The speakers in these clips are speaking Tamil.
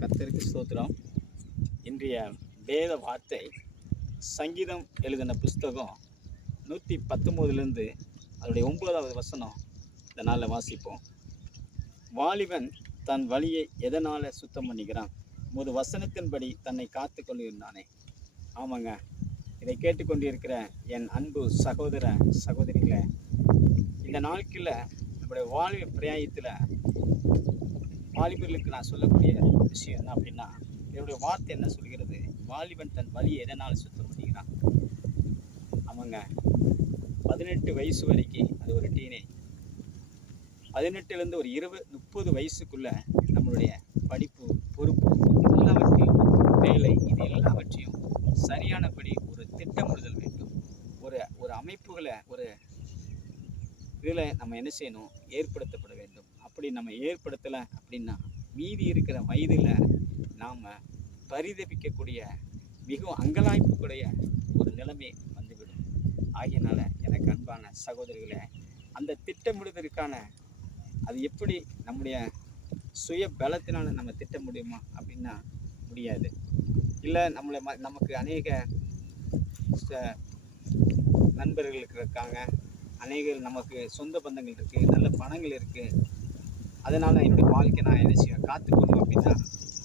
கத்திற்கு ஸ்தோத்திரம். இன்றைய வேத வார்த்தை சங்கீதம் எழுதின புஸ்தகம் நூற்றி பத்தொம்போதுலேருந்து அதனுடைய ஒன்பதாவது வசனம் இந்த நாளில் வாசிப்போம். வாலிபன் தன் வழியை எதனால் சுத்தம் பண்ணிக்கிறான்? முது வசனத்தின்படி தன்னை காத்து கொண்டிருந்தானே. ஆமாங்க இதை கேட்டுக்கொண்டிருக்கிற என் அன்பு சகோதர சகோதரிகளை இந்த நாட்களில் நம்முடைய வாழ்வு பிரயாயத்தில் வாலிபர்களுக்கு நான் சொல்லக்கூடிய விஷயம் என்ன அப்படின்னா என்னுடைய வார்த்தை என்ன சொல்கிறது? வாலிபன் தன் வழியை எதனால் சுத்தம் பண்ணிக்கிறான் ஆமாங்க. பதினெட்டு வயசு வரைக்கும் அது ஒரு டீனேஜ் பதினெட்டுலேருந்து ஒரு இருபது முப்பது வயசுக்குள்ளே நம்மளுடைய படிப்பு பொறுப்பு எல்லாவற்றையும் வேலை இது எல்லாவற்றையும் சரியானபடி ஒரு திட்டமிடுதல் வேண்டும் ஒரு ஒரு அமைப்புகளை ஒரு இதில் நம்ம என்ன செய்யணும்? ஏற்படுத்தப்பட வேண்டும். அப்படி நம்ம ஏற்படுத்தலை அப்படின்னா மீதி இருக்கிற வயதில் நாம் பரிதபிக்கக்கூடிய மிகவும் அங்கலாய்ப்புக்குடைய ஒரு நிலைமை வந்துவிடும். ஆகையினால எனக்கு அன்பான சகோதரிகளே அந்த திட்டமிடுவதற்கான அது எப்படி நம்முடைய சுய பலத்தினால் நம்ம திட்ட முடியுமா அப்படின்னா முடியாது. இல்லை நம்மளை ம நமக்கு அநேக ச- நண்பர்களுக்கு இருக்காங்க. அநேக நமக்கு சொந்த பந்தங்கள் இருக்குது நல்ல பணங்கள் இருக்குது அதனால் என்னுடைய வாழ்க்கை நான் என்ன செய்ய காத்துக்கொள்ளும் அப்படின்னா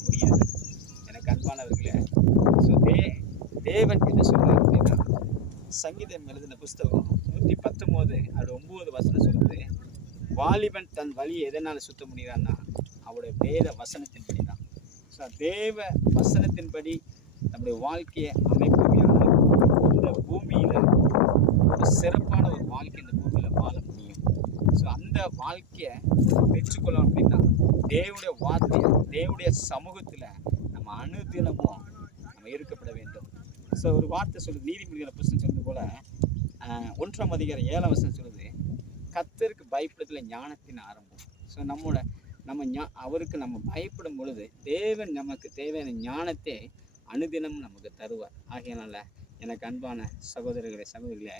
முடியாது. எனக்கு அன்பானவர்களே ஸோ தே தேவன் என்ன சொல்கிறார் அப்படின்னா சங்கீதம் எழுதின புஸ்தகம் நூற்றி பத்தொம்போது அது ஒம்பது வசனம் சொல்லுது வாலிபன் தன் வழியை எதனால் சுத்த முடிகிறான்னா அவருடைய வேத வசனத்தின்படி தான் ஸோ தேவ வசனத்தின்படி நம்முடைய வாழ்க்கையை அமைப்பு இந்த பூமியில் ஒரு சிறப்பான ஒரு வாழ்க்கை இந்த பூமியில் வாழ முடியும் ஸோ அந்த வாழ்க்கையை பெற்றுக்கொள்ளணும் அப்படின்னா தேவனுடைய வார்த்தை தேவனுடைய சமூகத்தில் நம்ம அனுதினமும் நம்ம இருக்கப்பட வேண்டும். ஸோ ஒரு வார்த்தை சொல்லுது நீதிமன்ற புஸ்தகம் சொன்னது போல ஒன்றாம் அதிகாரம் ஏழாம் வசனம் சொல்லுது கத்தருக்கு பயப்படுதல ஞானத்தின் ஆரம்பம். ஸோ நம்மளோட நம்ம ஞா அவருக்கு நம்ம பயப்படும் பொழுது தேவன் நமக்கு தேவையான ஞானத்தை அனுதினம் நமக்கு தருவார். ஆகையனால எனக்கு அன்பான சகோதரர்களே சகோதரிகளே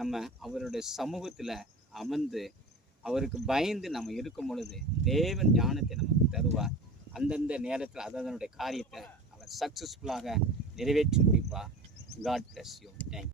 நம்ம அவருடைய சமூகத்தில் அமர்ந்து அவருக்கு பயந்து நம்ம இருக்கும் பொழுது தேவன் ஞானத்தை நமக்கு தருவார். அந்தந்த நேரத்தில் அதனுடைய காரியத்தை அவர் சக்ஸஸ்ஃபுல்லாக நிறைவேற்றி முடிப்பார். God bless you thank